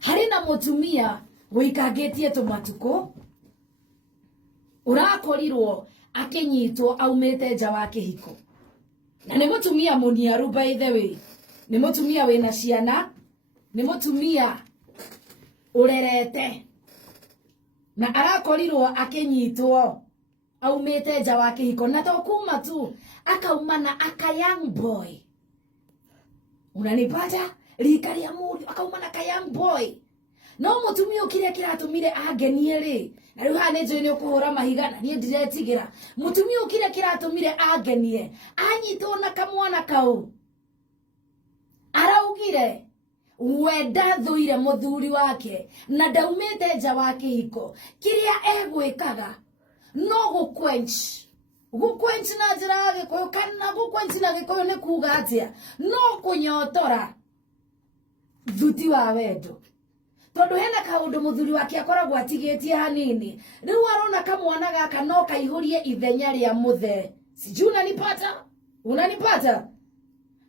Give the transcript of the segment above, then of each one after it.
hari na mutumia guikangitie tumatuko urakorirwo akinyitwo aumite nja wa kihiko na ni mutumia muniaru by the way ni mutumia wina ciana ni mutumia urerete na arakorirwo akinyitwo aumite nja wa kihiko na to kuma tu akaumana aka young boy unanipata rika ria muri akaumana aka young boy no mutumia ukire kiratumire agenie ri na riu hane njoe ni ukuhura mahiga na nie ndiretigira mutumia ukire kiratumire agenie anyitwo na kamwana kau araugire wenda thuire muthuri wake na ndaumite nja wa kihiko kiria egwikaga no gukwench na njira ya Gikuyu kana gukwench na Gikuyu ni kuga atia no kunyotora thuti wa wendo tondu hena kaundu muthuri wake akoragwo atigitie hanini riu arona kamwana gaka no kaihurie ithenya ria muthe sijui unanipata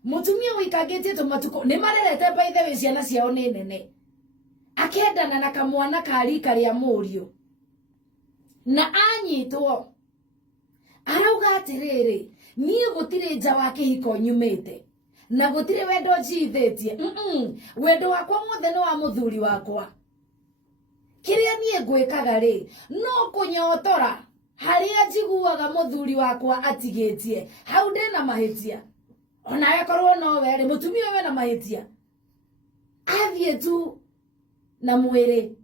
mutumia wikangitie tumatuko ni marerete by the way ciana ciao ni nene akendana na kamwana karika ria murio na anyitwo arauga atiriri nie gutire nja wa kihiko nyumite na gutire wendo njithitie wendo wakwa mothe no wa muthuri wakwa kiria nie gwikaga ri no kunyotora haria njiguaga muthuri wakwa atigitie hau ndina mahitia ona yakorwo no weri mutumia we na mahitia athie tu na mwiri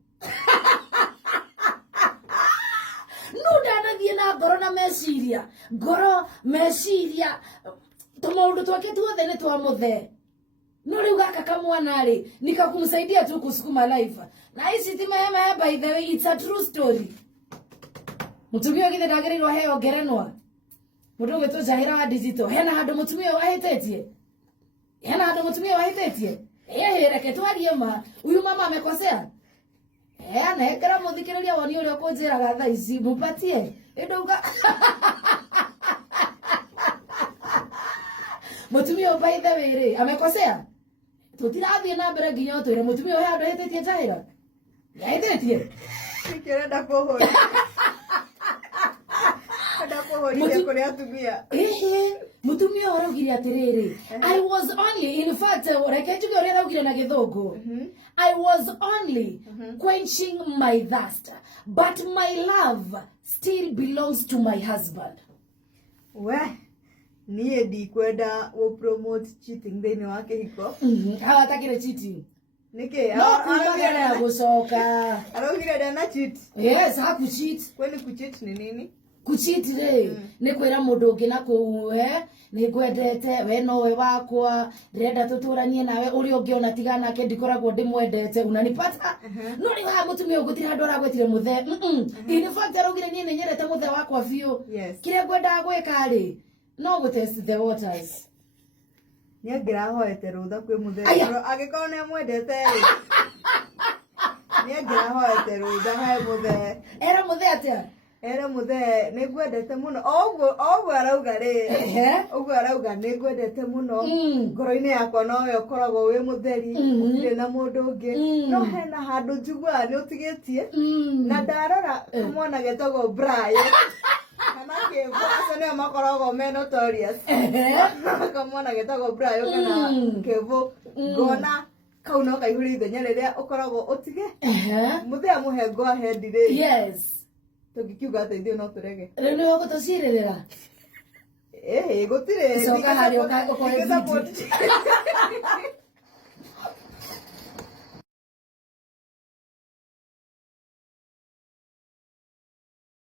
na ngoro na meciria tumaundu twake tuothe ni twa muthe no riu gaka kamwana ri nikakumsaidia tu kusukuma life na hizi timehema by the way it's a true story mutumia githe ndagerirwo heo ngerenwa mundu gitwo jahira wa digital hena handu mutumia wahitetie reke twarie ma uyu mama amekosea na ekera muthikiriria woni uria kunjiraga tha ici mupatie Edouga. Mutumia by the way amekosea. Tutirathie na mbere nginya twire mutumia uyu andu hetetie njahira. Hetetie. Nikirenda kuhuri. Kada kuhuri kuri atumia. Mutumia uraugire atiriri. I was only in fact rekenjuge uria raugire na githungu. I was only quenching my thirst, but my love still belongs to my husband. We niye ndikwenda wo promote cheating thini wa kihiko. Hawatakire cheating. Niki araugire ya gucoka. Araugire na cheat. Yes, haku cheat. Kwani ku cheat ni nini? Kuchiti ri ni kwira mundu ungi na kuwe ni ngwendete we no we wakwa ndirenda tuturanie nawe uri ungi ona tigana ke ndikoragwo ndimwendete unanipata no ri ha mutumia ugutira andu aragwetire muthe in fact arugire nie nenyerete muthe wakwa biu kire ngwenda gwika ri no go test the waters ni ngirahoete rutha kwi muthe agikorwo ni mwendete ni ngirahoete rutha he muthe era muthe atia era muthe nigwendete muno ogwo arauga ri ogwo arauga nigwendete muno ngoro-ini yakwa nowe ukoragwo wi mutheri ndire na mundu ungi no hena handu njigua ni utigitie na ndarora kamwana getagwo Brian kana Kevo acio nio makoragwo me notorious kamwana getagwo Brian kana Kevo ngona kau no kaihuri ithenya riria ukoragwo utige muthe amuhe go ahead ri yes tugikiuga ati ithio no turege riu ni gutucirira gutire soka hari ukoe